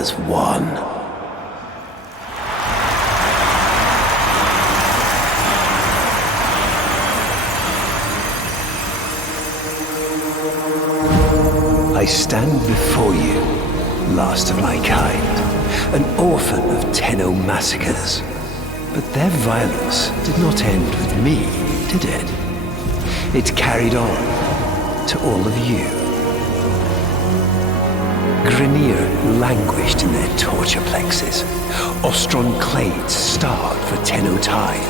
as one. I stand before you, last of my kind, an orphan of Tenno massacres. But their violence did not end with me, did it? It carried on to all of you. Grineer languished in their torture plexes. Ostron clades starved for Tenno tithe.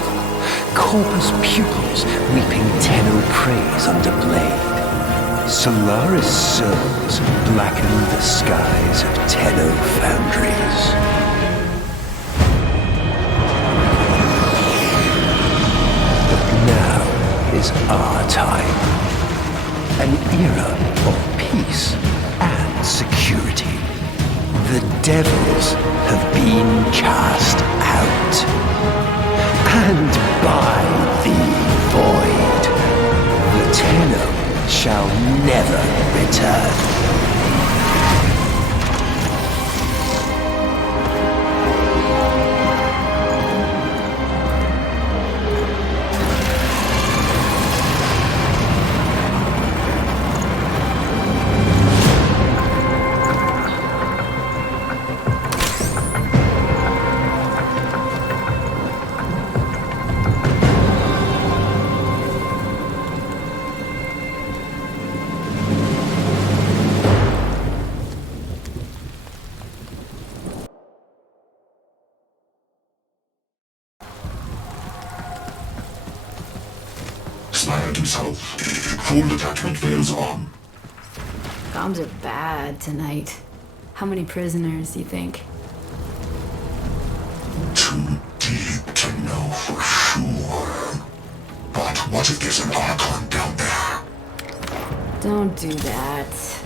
Corpus pupils reaping Tenno praise under blade. Solaris souls blackened the skies of Tenno foundries. But now is our time. An era of peace and security. The devils have been cast out. And by the void, the Tenno shall never return. Full detachment fails on. Bombs are bad tonight. How many prisoners, do you think? Too deep to know for sure. But what if there's an Archon down there? Don't do that.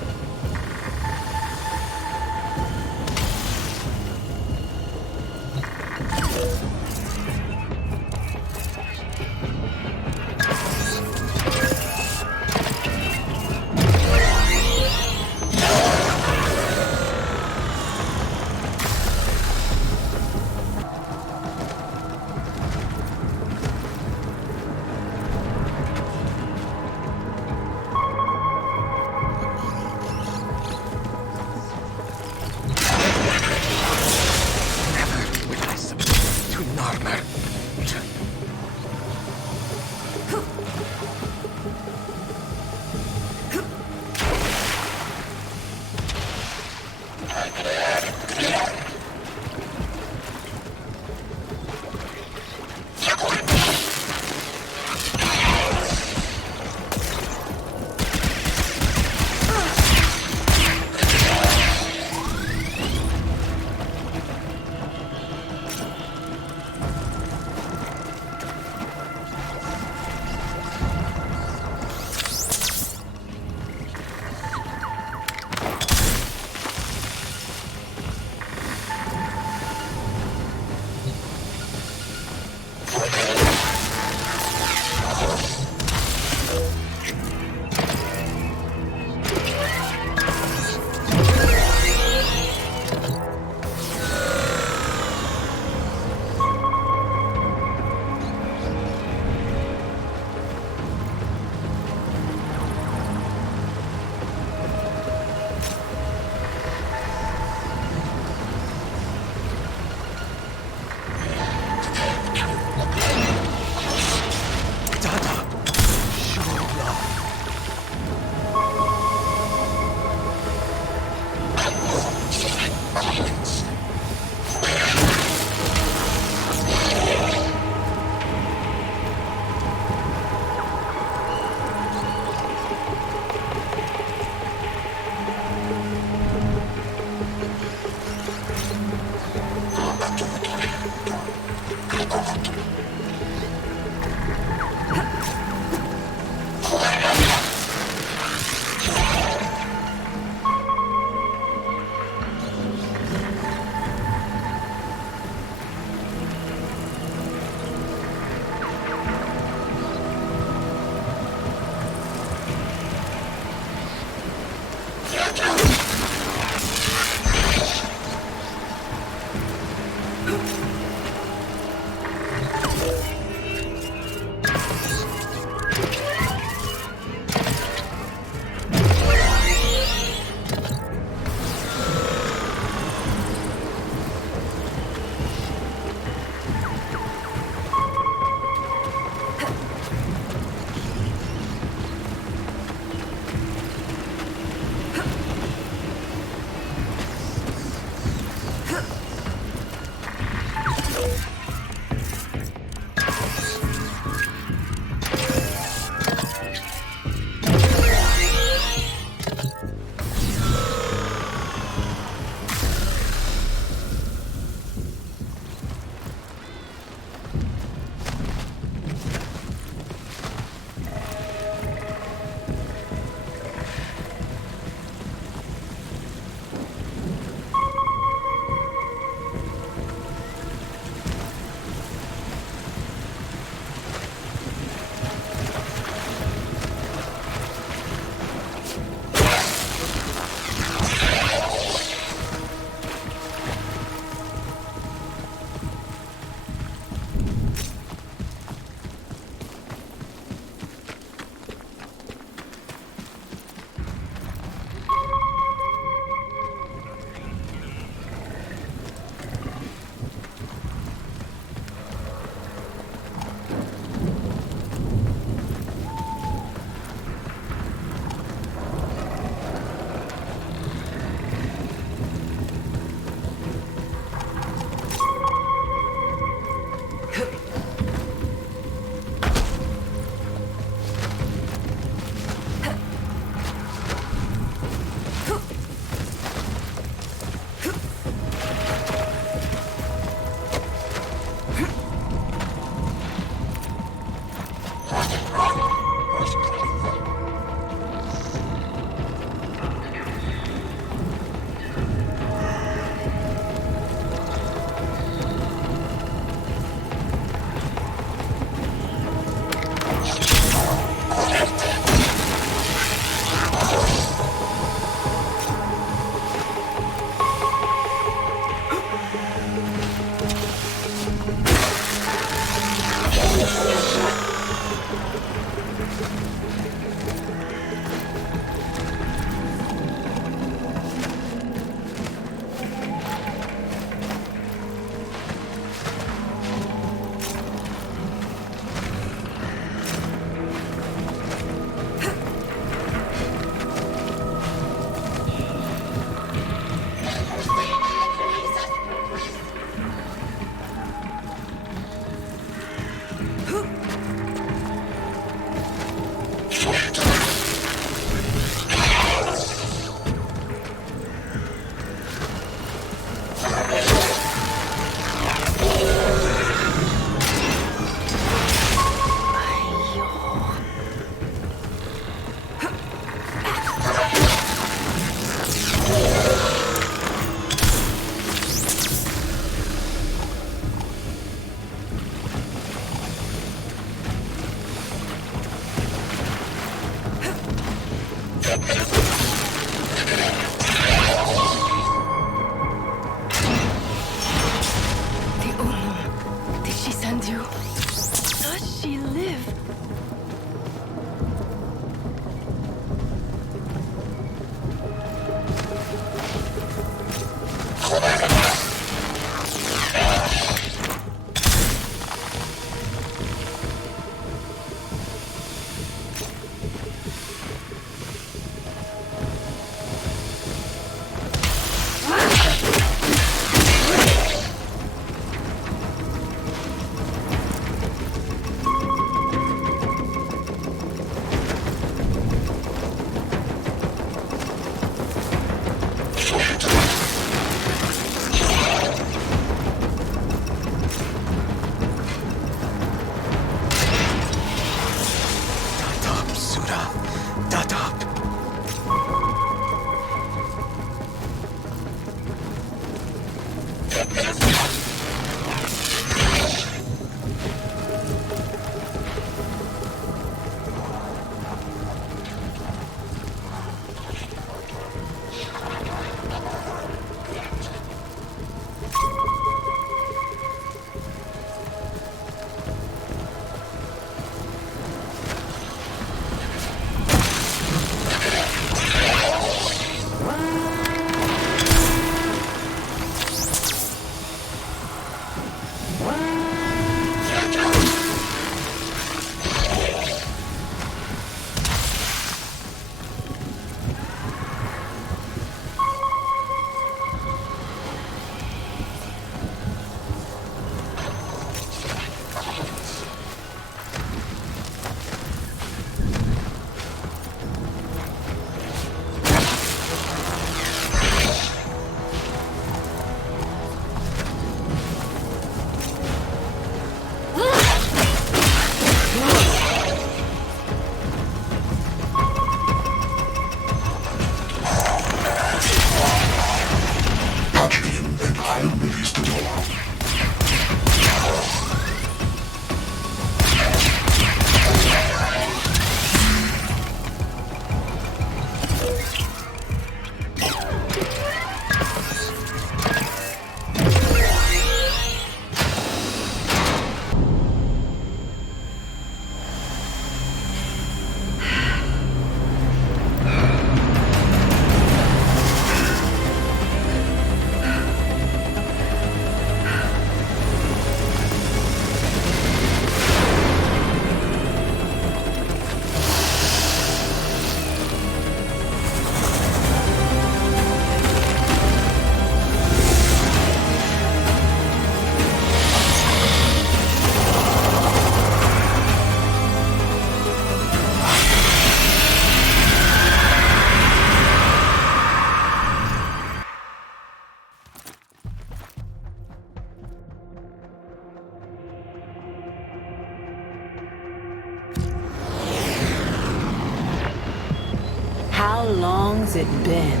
How long's it been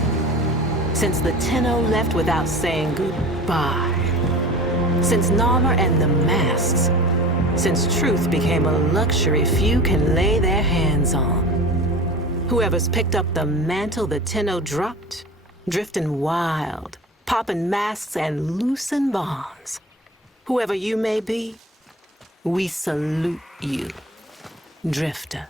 since the Tenno left without saying goodbye? Since Narmer and the masks? Since truth became a luxury few can lay their hands on? Whoever's picked up the mantle the Tenno dropped, drifting wild, popping masks and loosing bonds. Whoever you may be, we salute you, Drifter.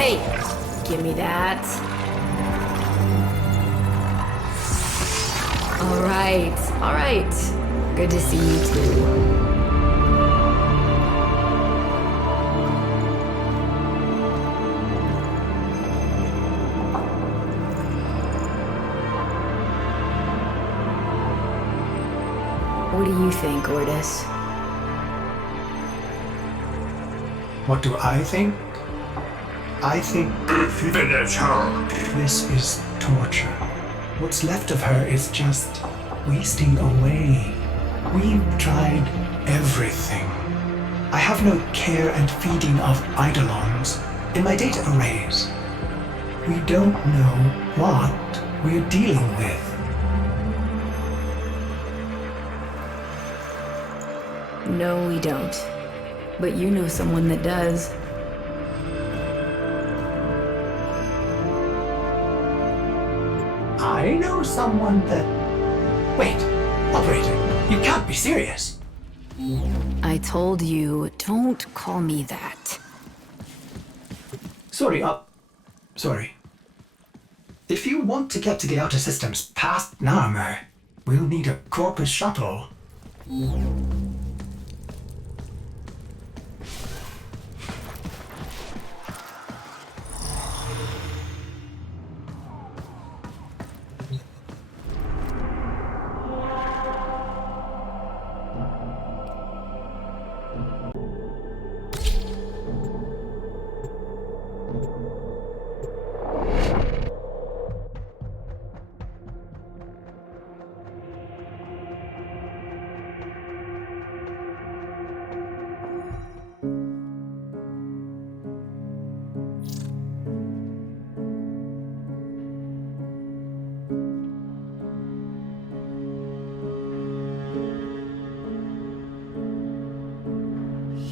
Hey, give me that. All right. Good to see you too. What do you think, Ordis? What do I think? I think Finish her! this is torture. What's left of her is just wasting away. We've tried everything. I have no care and feeding of eidolons in my data arrays. We don't know what we're dealing with. No, we don't. But you know someone that does. I know someone that... Wait, operator, you can't be serious. I told you, don't call me that. Sorry. If you want to get to the outer systems past Narmer, we'll need a Corpus shuttle.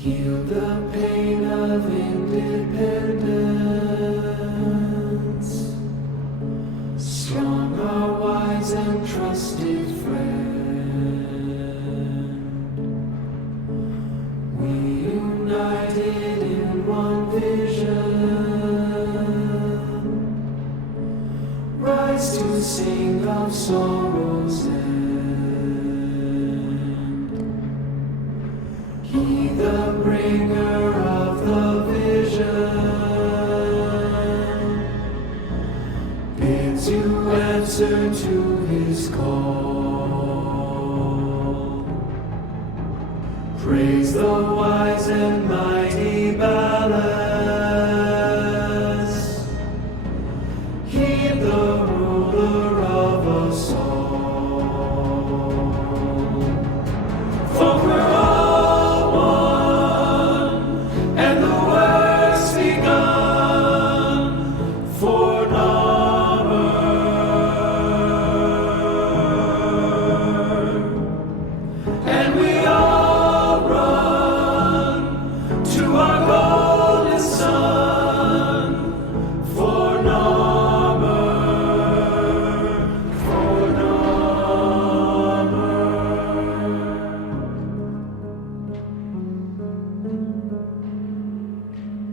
Heal the pain of independence. Strong, our wise and trusted friend. We united in one vision. Rise to sing of sorrow's end. He the bringer of the vision bids you answer to his call. Praise the wise and mighty balance. Heed the ruler of us all. For we're all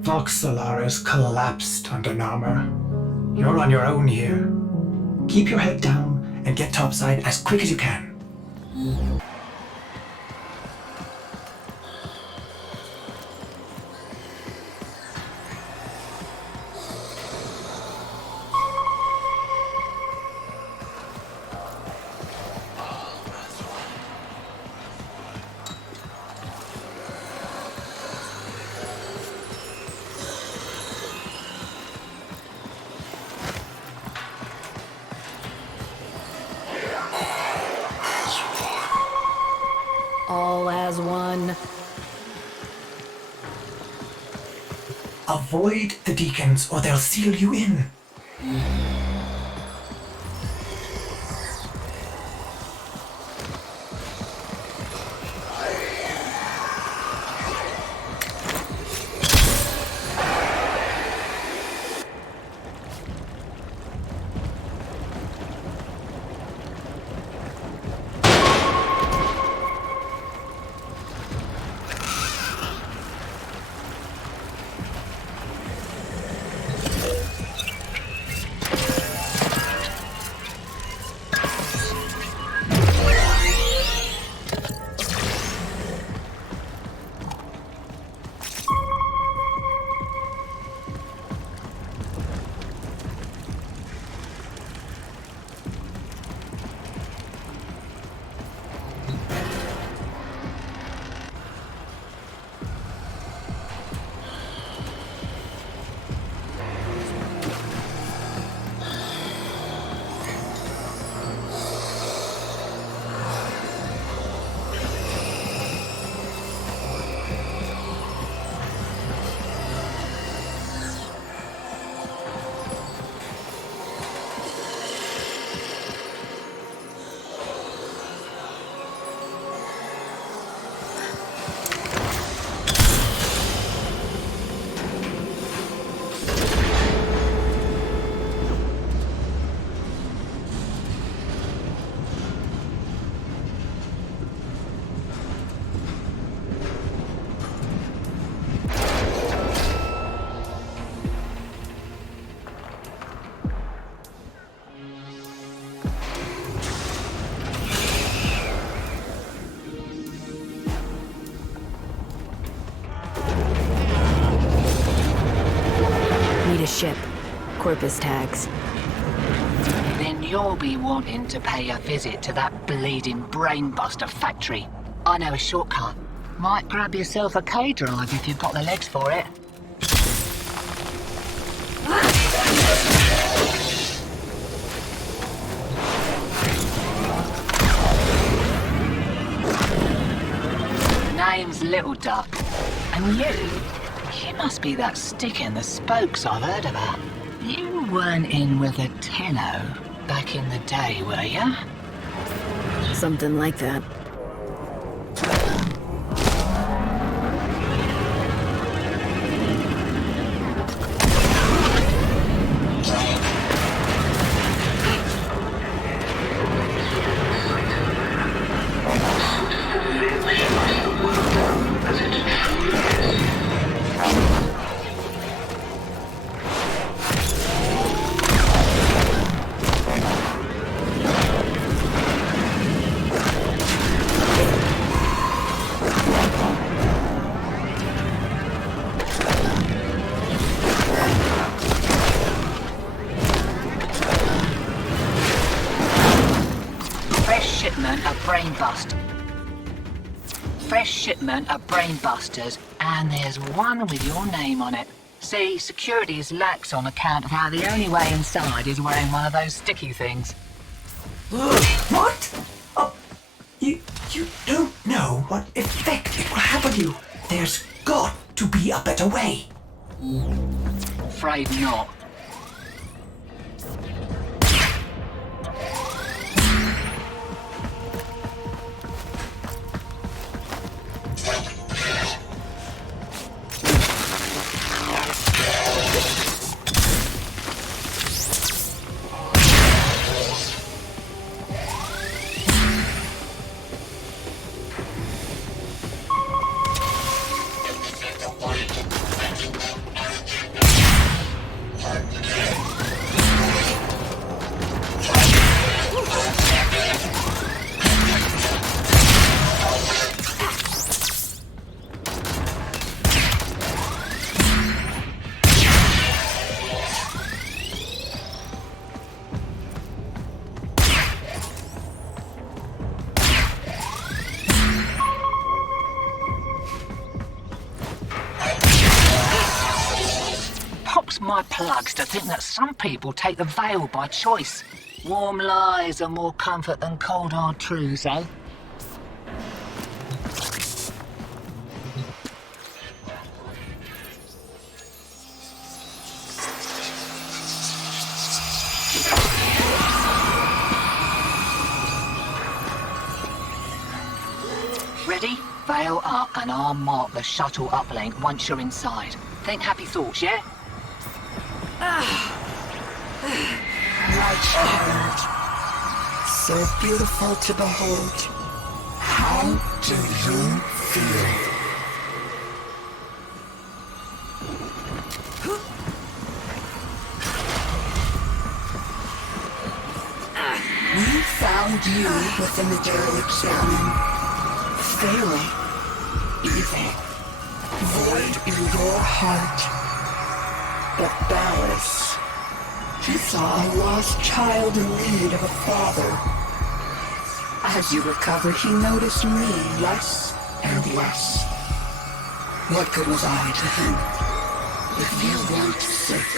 Vox Solaris collapsed under Narmer. You're on your own here. Keep your head down and get topside as quick as you can. Avoid the deacons or they'll seal you in. Ship. Corpus tags. Then you'll be wanting to pay a visit to that bleeding brainbuster factory. I know a shortcut. Might grab yourself a K-drive if you've got the legs for it. Name's Little Duck. And you must be that stick in the spokes I've heard about. You weren't in with a tenno back in the day, were you? Something like that. Fresh shipment of brainbusters, and there's one with your name on it. See, security is lax on account of how the only way inside is wearing one of those sticky things. What? Oh, you don't know what effect it will have on you. There's got to be a better way. Afraid not. My plugs to think that some people take the veil by choice. Warm lies are more comfort than cold hard truths, eh? Sail up and I'll mark the shuttle uplink once you're inside. Think happy thoughts, yeah? My child, so beautiful to behold. How do you feel? We found you within the derelict zone. Failing, evil, void in your heart. But Ballas, he saw a lost child in need of a father. As you recovered, he noticed me less and less. What good was I to him if you weren't sick?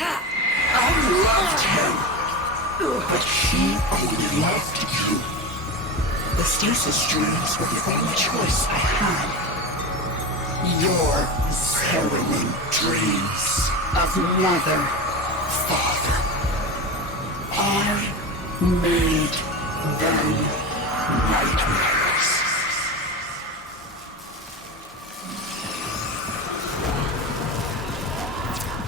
I loved him, but he only loved you. The stasis dreams were the only choice I had. Your harrowing dreams of mother, father. I made them nightmares.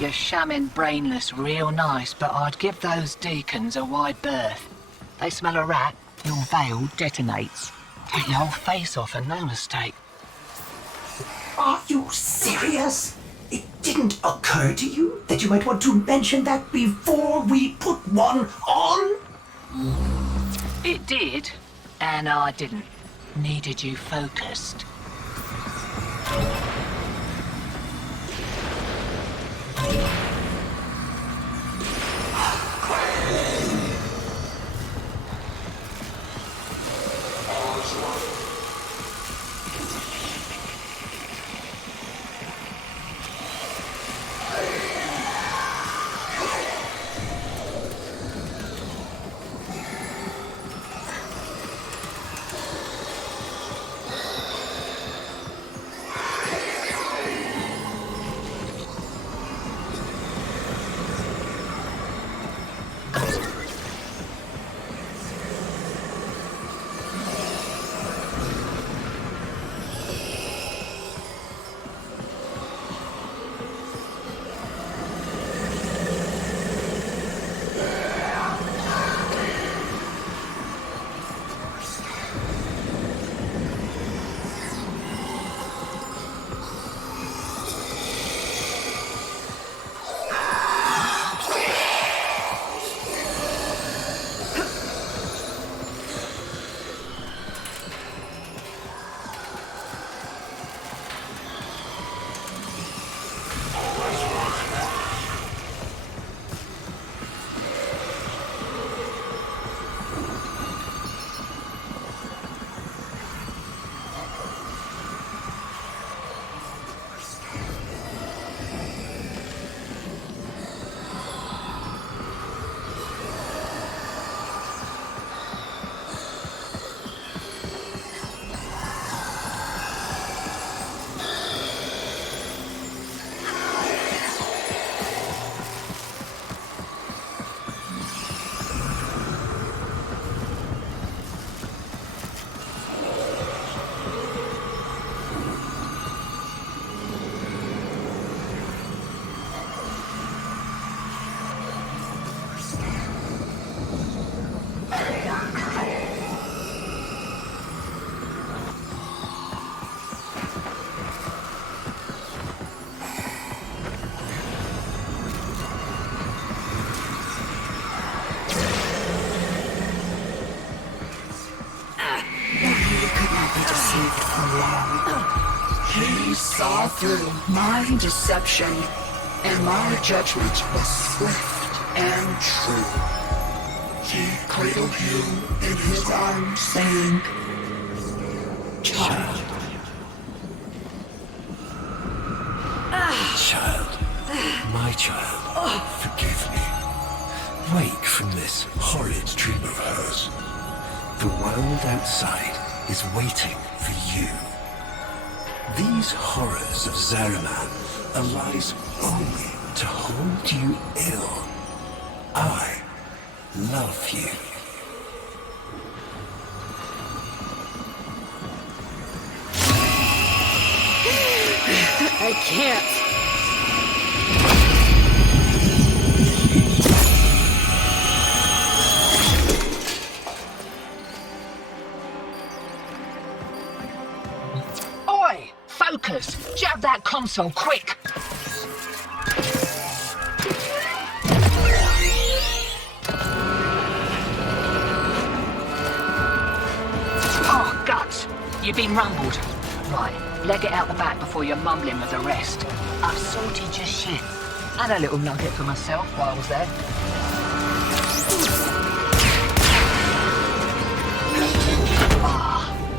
You're shamming brainless real nice, but I'd give those deacons a wide berth. They smell a rat, your veil detonates. Take your whole face off and no mistake. Are you serious? It didn't occur to you that you might want to mention that before we put one on? It did, and I didn't. Needed you focused. He saw through my deception, and my judgment was swift and true. He cradled you in his arms, saying, "Child." Child, my child, forgive me. Wake from this horrid dream of hers. The world outside is waiting for you. These horrors of Zariman are lies only to hold you ill. I love you. I can't. Oi! Focus! Jab that console, quick! Oh, guts! You've been rumbled. Right, leg it out the back before you're mumbling with the rest. I've sorted your shit. And a little nugget for myself while I was there.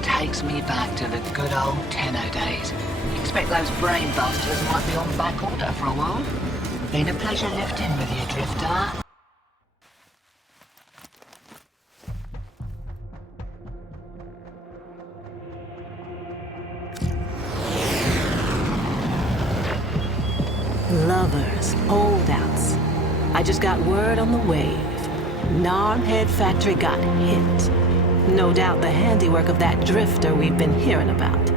Takes me back to the good old Tenno days. Expect those brain busters might be on back order for a while. Been a pleasure lifting with you, Drifter. Lovers, holdouts. I just got word on the wave. Narmhead Factory got hit. No doubt the handiwork of that drifter we've been hearing about.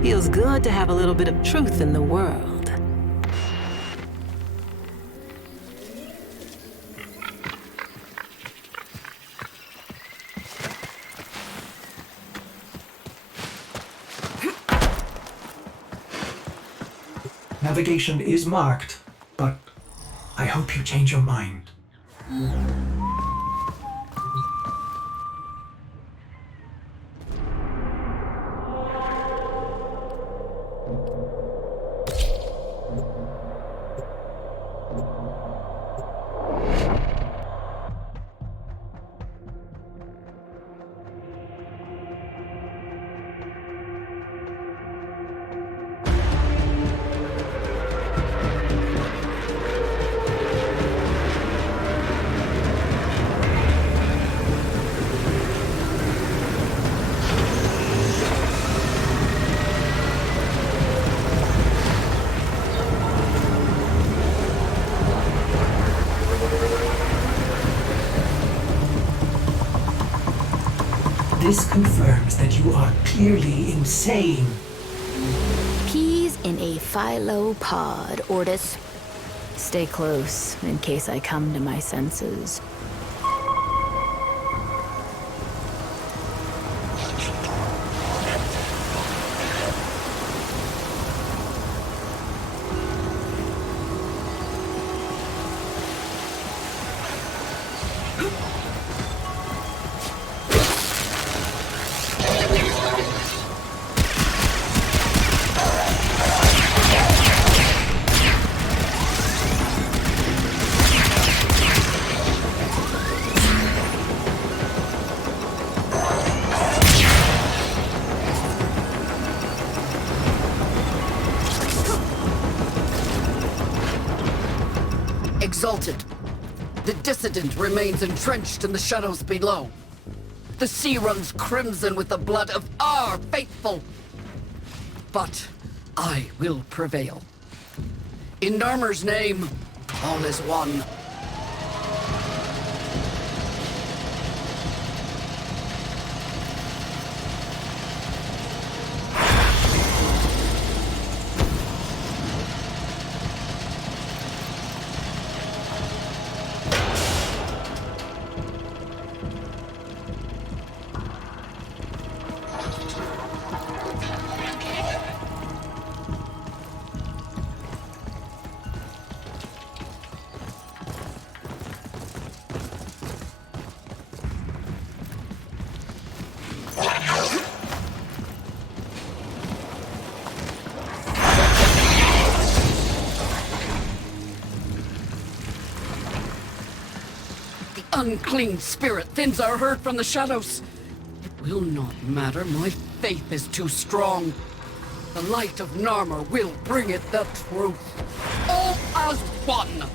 Feels good to have a little bit of truth in the world. Navigation is marked, but I hope you change your mind. This confirms that you are clearly insane. Peas in a phylopod, Ortis. Stay close in case I come to my senses. Exalted. The dissident remains entrenched in the shadows below. The sea runs crimson with the blood of our faithful. But I will prevail. In Narmer's name, all is one. Unclean spirit thins our herd from the shadows. It will not matter. My faith is too strong. The light of Narmer will bring it the truth. All as one.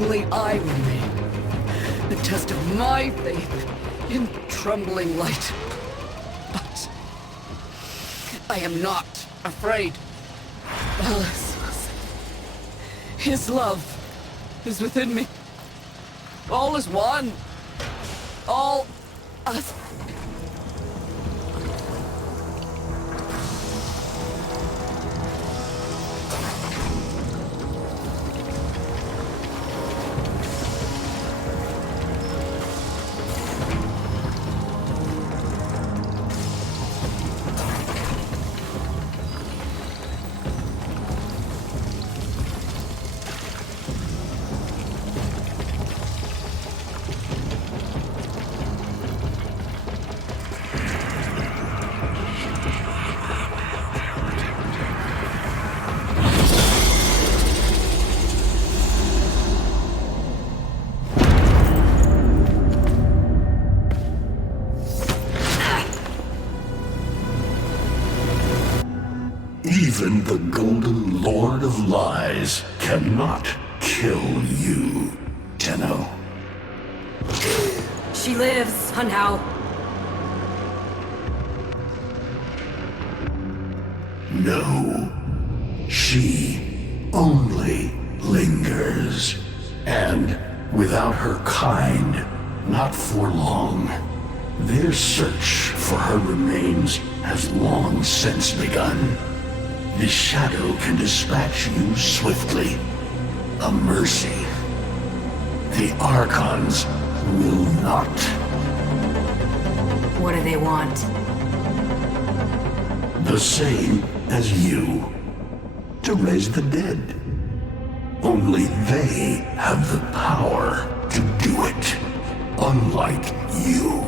only I remain. The test of my faith in trembling light. But I am not afraid. Alice, his love is within me. All is one. All us. Even the Golden Lord of Lies cannot kill you, Tenno. She lives, Hunhow. No. She only lingers. And without her kind, not for long. Their search for her remains has long since begun. The shadow can dispatch you swiftly. A mercy. The Archons will not. What do they want? The same as you. To raise the dead. Only they have the power to do it. Unlike you.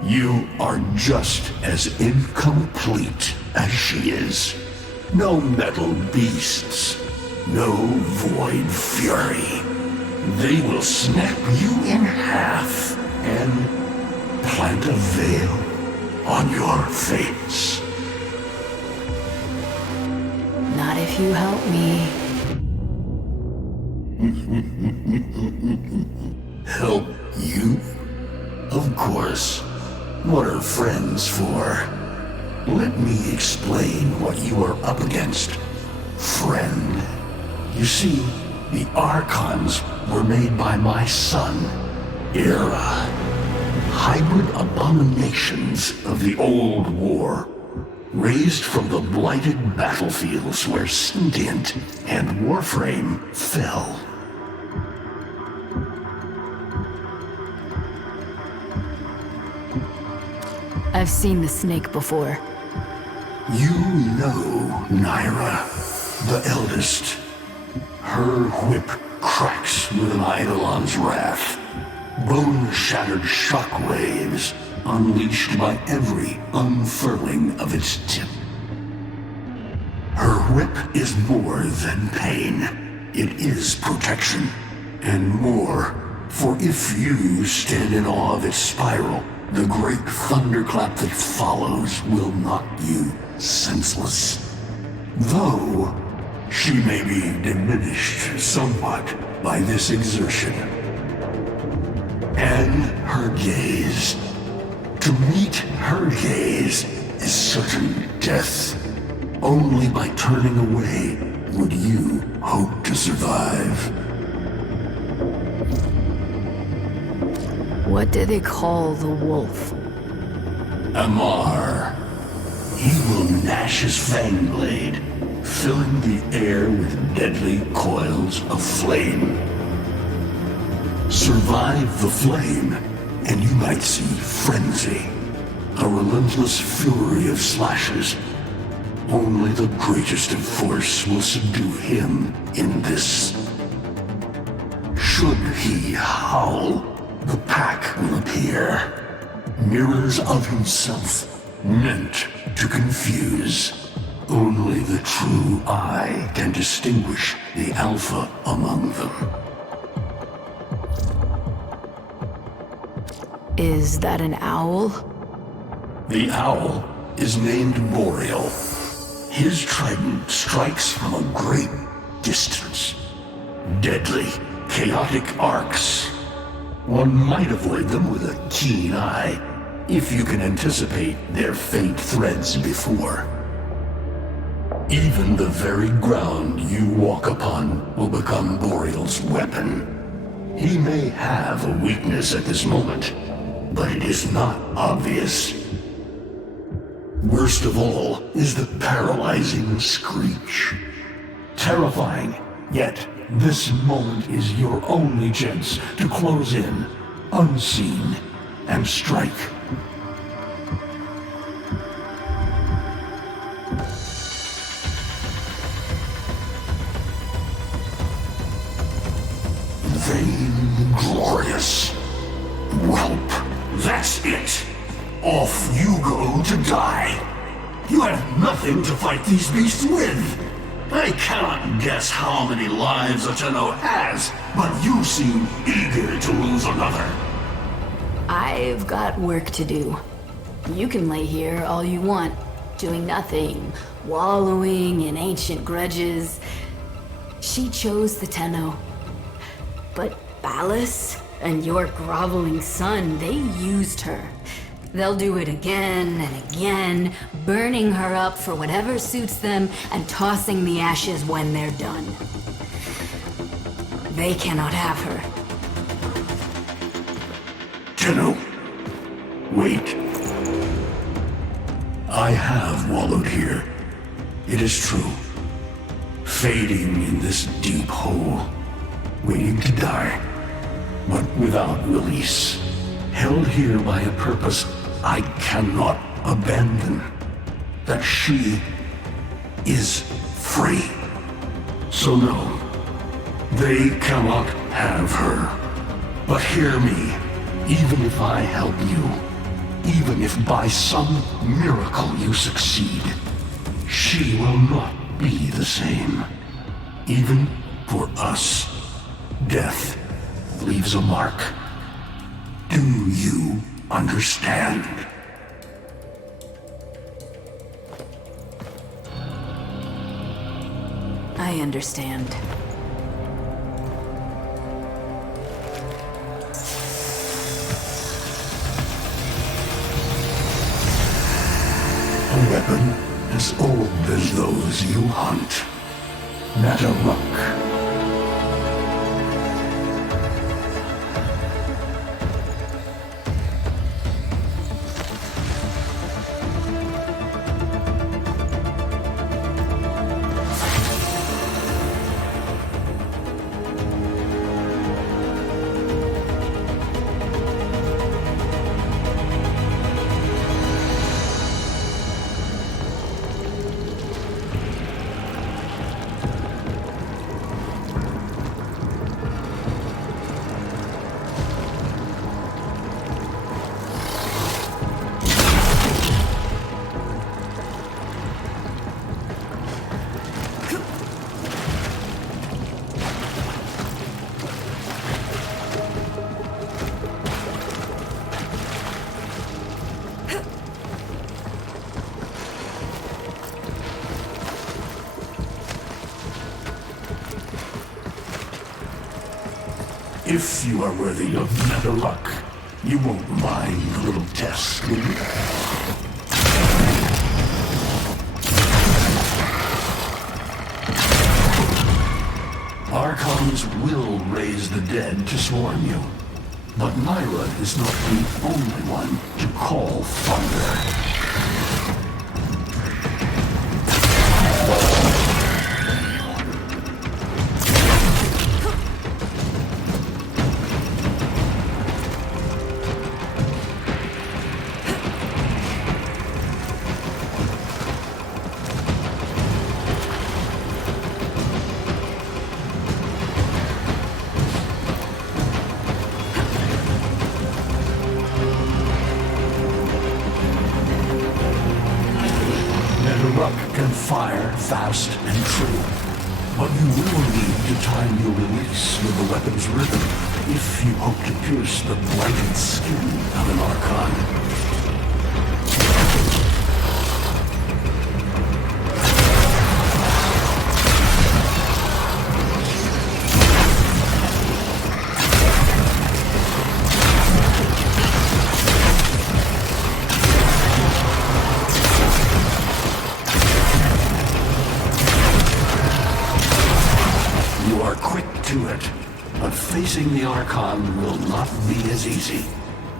You are just as incomplete as she is. No metal beasts, no void fury. They will snap you in half and plant a veil on your face. Not if you help me. Help you? Of course. What are friends for? Let me explain what you are up against, friend. You see, the Archons were made by my son, Era. Hybrid abominations of the old war, raised from the blighted battlefields where Sentient and Warframe fell. I've seen the snake before. You know Naira, the eldest. Her whip cracks with an Eidolon's wrath. Bone-shattered shockwaves unleashed by every unfurling of its tip. Her whip is more than pain. It is protection. And more, for if you stand in awe of its spiral, the great thunderclap that follows will knock you senseless. Though she may be diminished somewhat by this exertion. And her gaze. To meet her gaze is certain death. Only by turning away would you hope to survive. What do they call the wolf? Amar. He will gnash his fang blade, filling the air with deadly coils of flame. Survive the flame, and you might see frenzy, a relentless fury of slashes. Only the greatest of force will subdue him in this. Should he howl, the pack will appear. Mirrors of himself, meant to confuse. Only the true eye can distinguish the alpha among them. Is that an owl? The owl is named Boreal. His trident strikes from a great distance. Deadly, chaotic arcs. One might avoid them with a keen eye, if you can anticipate their faint threads before. Even the very ground you walk upon will become Boreal's weapon. He may have a weakness at this moment, but it is not obvious. Worst of all is the paralyzing screech. Terrifying, yet this moment is your only chance to close in, unseen, and strike. Vainglorious. Whelp, that's it. Off you go to die. You have nothing to fight these beasts with. I cannot guess how many lives a Tenno has, but you seem eager to lose another. I've got work to do. You can lay here all you want, doing nothing, wallowing in ancient grudges. She chose the Tenno. But Ballas and your groveling son, they used her. They'll do it again and again, burning her up for whatever suits them and tossing the ashes when they're done. They cannot have her. Tenno, wait. I have wallowed here. It is true. Fading in this deep hole, waiting to die, but without release. Held here by a purpose I cannot abandon. That she is free. So no, they cannot have her. But hear me, even if I help you, even if by some miracle you succeed, she will not be the same. Even for us, death leaves a mark. Do you understand? I understand. A weapon as old as those you hunt. Nataruk. If you are worthy of better luck, you won't mind a little test, will you? Archons will raise the dead to swarm you, but Myra is not the only one to call thunder. Can fire fast and true. But you will need to time your release with the weapon's rhythm if you hope to pierce the blighted skin of an Archon. But facing the Archon will not be as easy.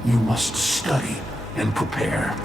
You must study and prepare.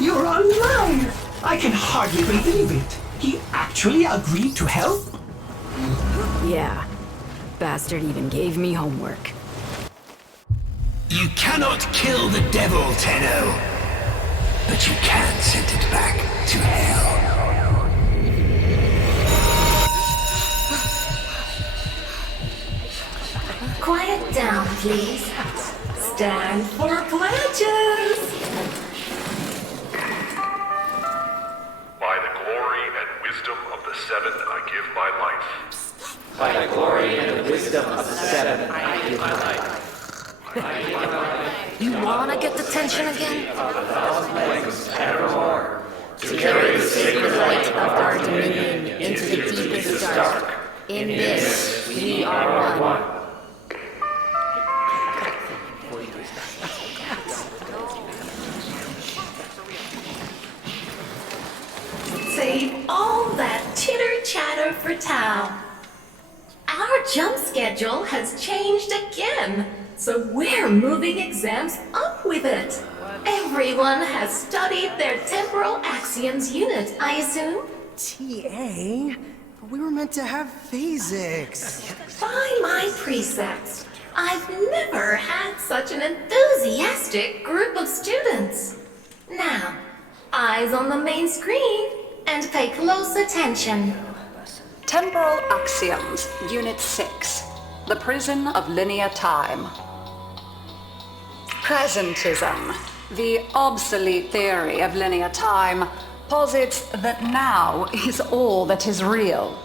You're alive! I can hardly believe it. He actually agreed to help? Yeah. Bastard even gave me homework. You cannot kill the devil, Tenno. But you can send it back to hell. Quiet down, please. Stand for pledges. By the glory and wisdom of the Seven, I give my life. By the glory and the wisdom of the Seven, I give my life. You wanna get the tension again? Evermore, to carry the sacred light of our dominion into the deepest dark. In this, we are one. Save all that chitter-chatter for Tao. Our jump schedule has changed again, so we're moving exams up with it. Everyone has studied their temporal axioms unit, I assume? TA? We were meant to have physics. By my precepts, I've never had such an enthusiastic group of students. Now, eyes on the main screen and pay close attention. Temporal Axioms, Unit 6. The Prison of Linear Time. Presentism, the obsolete theory of linear time, posits that now is all that is real.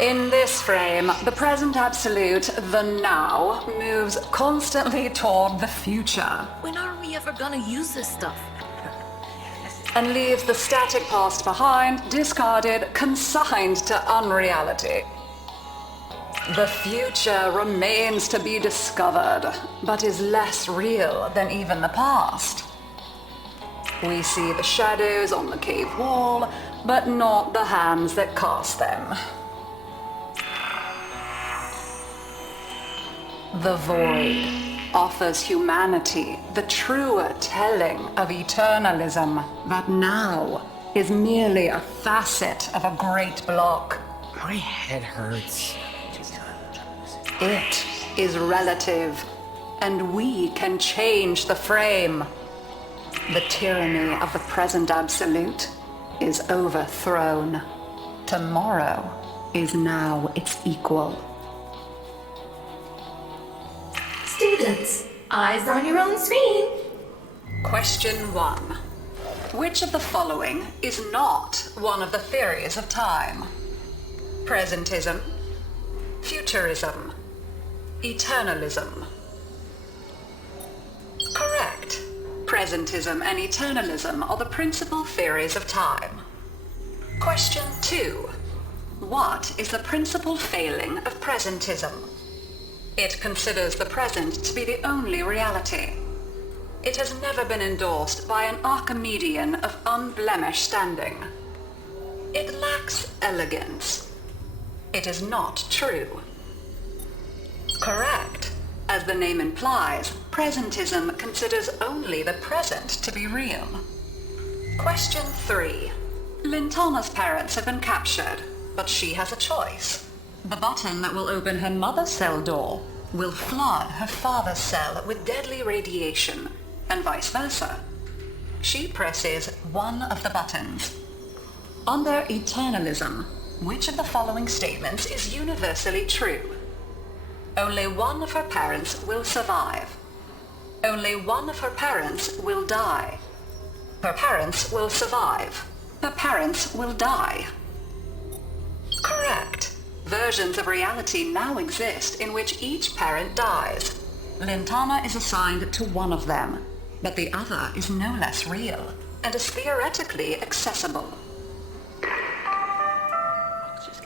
In this frame, the present absolute, the now, moves constantly toward the future. When are we ever gonna use this stuff? And leaves the static past behind, discarded, consigned to unreality. The future remains to be discovered, but is less real than even the past. We see the shadows on the cave wall, but not the hands that cast them. The void offers humanity the truer telling of eternalism that now is merely a facet of a great block. My head hurts. It is relative, and we can change the frame. The tyranny of the present absolute is overthrown. Tomorrow is now its equal. Students, eyes on your own screen. Question 1. Which of the following is not one of the theories of time? Presentism, futurism, eternalism. Correct. Presentism and eternalism are the principal theories of time. Question 2. What is the principal failing of presentism? It considers the present to be the only reality. It has never been endorsed by an Archimedean of unblemished standing. It lacks elegance. It is not true. Correct. As the name implies, presentism considers only the present to be real. Question 3. Lintana's parents have been captured, but she has a choice. The button that will open her mother's cell door will flood her father's cell with deadly radiation, and vice versa. She presses one of the buttons. Under eternalism, which of the following statements is universally true? Only one of her parents will survive. Only one of her parents will die. Her parents will survive. Her parents will die. Correct. Versions of reality now exist in which each parent dies. Lintana is assigned to one of them, but the other is no less real and is theoretically accessible.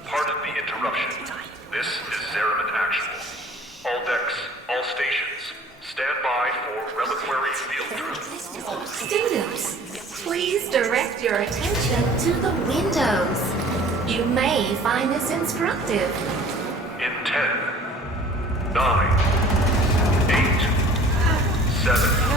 Pardon the interruption. This is Zeraman Actual. All decks, all stations, stand by for reliquary field drill. Students, please direct your attention to the windows. You may find this instructive. In 10, 9, 8, 7,